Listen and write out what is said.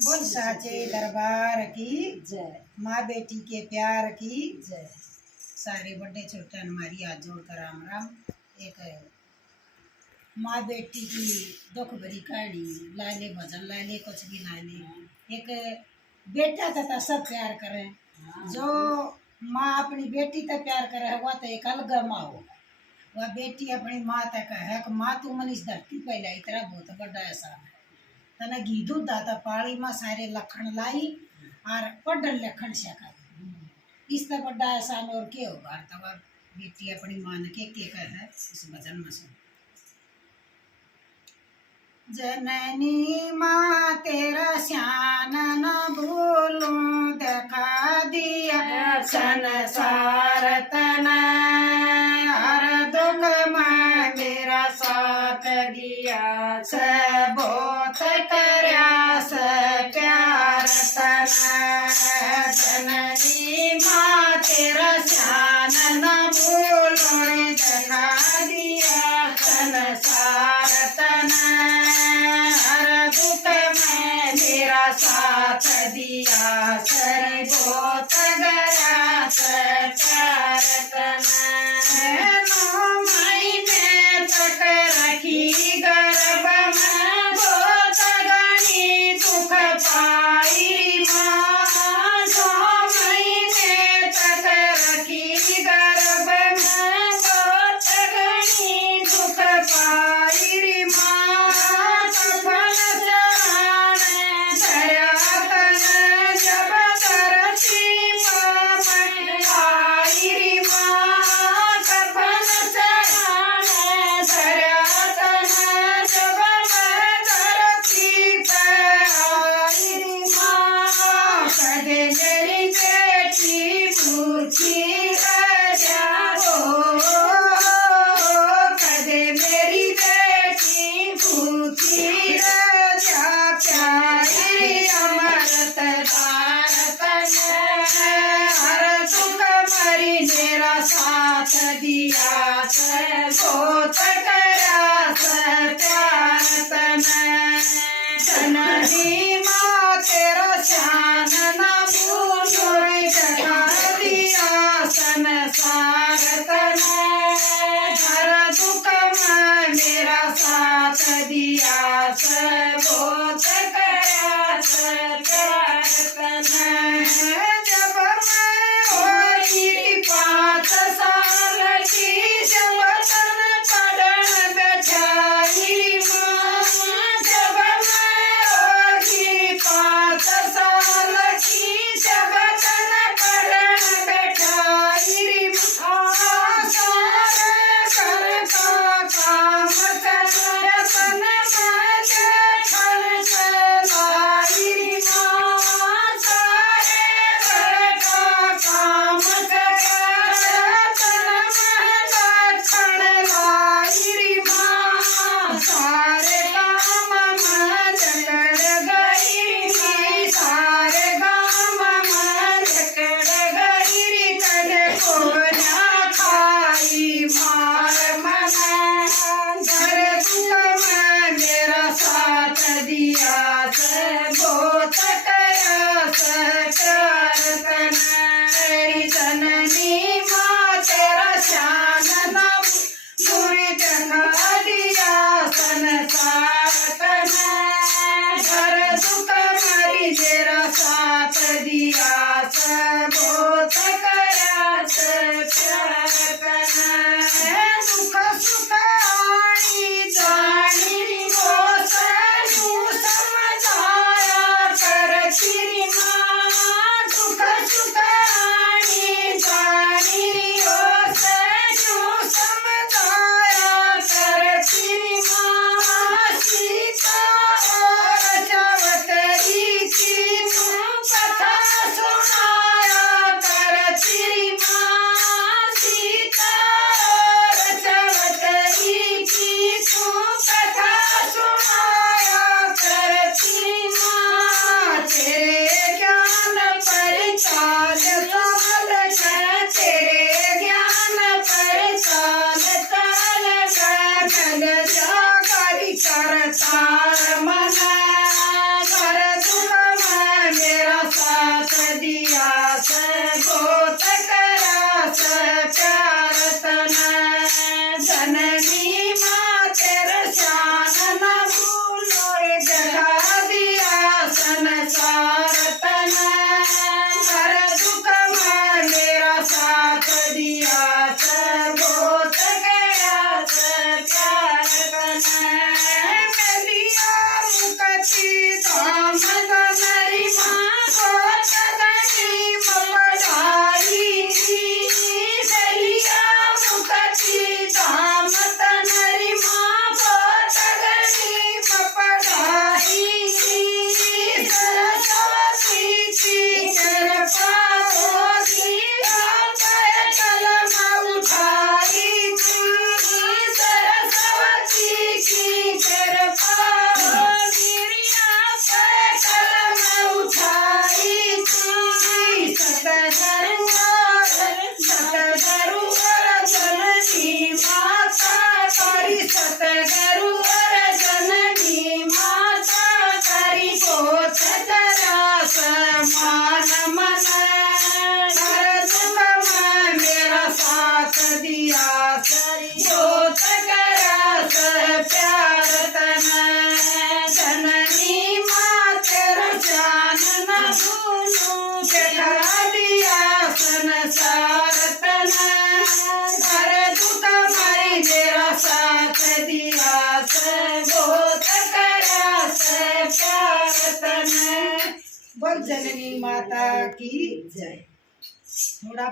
बोल साचे दरबार की जय। माँ बेटी के प्यार की जय। सारे बड़े छोटे हमारी हाथ जोड़कर राम राम। एक माँ बेटी की दुख भरी कहानी, ला ले भजन, ला ले कुछ भी ला ले। एक बेटा तथा सब प्यार करें। जो माँ अपनी बेटी तक प्यार करे वह तो एक अलग माँ हो। वह बेटी अपनी माँ तक है कि माँ तू मन इस धरती पर लाई, तेरा बहुत बड़ा एहसान है। तना घी दूध दाता पाली माँ सारे लखन लाई और पढ़न लखन सिखा इससे बड़ा एहसान और क्या होगा। तब बेटी अपनी माँ ने के है इस भजन में सुन। जननी माँ तेरा श्यान न भूलूं, देखा दिया संसार तना, हर दुख में मेरा साथ दिया, से बहुत करया से प्यार तना। जननी माँ तेरा श्यान न भूलूं, देखा दिया संसार तना, साथ दिया सर बहुत गया से प्यार तना। 9 महीने तक रखी गर्भ में बहुत गणी दुख पाई माँ। 9 महीने तक रखी गर्भ में बहुत गणी दुख पाई माँ। साथ दिया से बहुत करा से प्यार तना। जननी माँ तेरा श्यान न भूलूं, देखा दिया संसार तना, हर दुख में मेरा साथ दिया से बहुत करा से प्यार तना। जब मैं होई 5 साल की, जब तन पढ़न बैठाई माँ। जब मैं होगी 5 साल की, जब तन पढ़न बैठाई माँ। सारे घर का काम कर तन में जठन चलाई माँ। सारे घर का काम कर सारे काम में जकड़ गई, सारे काम में जकड़ गई, कदे को ना खाई मार मना। घर दुख में मेरा साथ दिया से बहुत करा से प्यार तना। मेरी जननी माँ तेरा श्यान न भूलूं, देखा दिया संसार तना, हर दुख में मेरा साथ दिया से बहुत करा से प्यार तना। दुख सुख आनी जानी वो सनू समझाया कर तेरी माँ। दुख सुख आनी जानी वो सनू समझाया कर तेरी माँ। सीता और जवत धाम तनरी माँ गोत गणी पपड़ाई दरिया मुखती धाम तनरी माँ गोत गणी पपड़ाई सरस्वती की कृपा होगी कलम उठाई सरस्वती की कृपा कलम उठाई सतगुरु जननी माता करी सतगुरु जननी माता करी गोत करा समान मन हर दुख में मेरा साथ दिया गोत करा प्यार तन जननी माँ तेरा जान न भूलूं चढ़ा दिया संसार तन हर दुख में मेरा साथ दिया गोत करा प्यार तन बोल जननी माता की जय। थोड़ा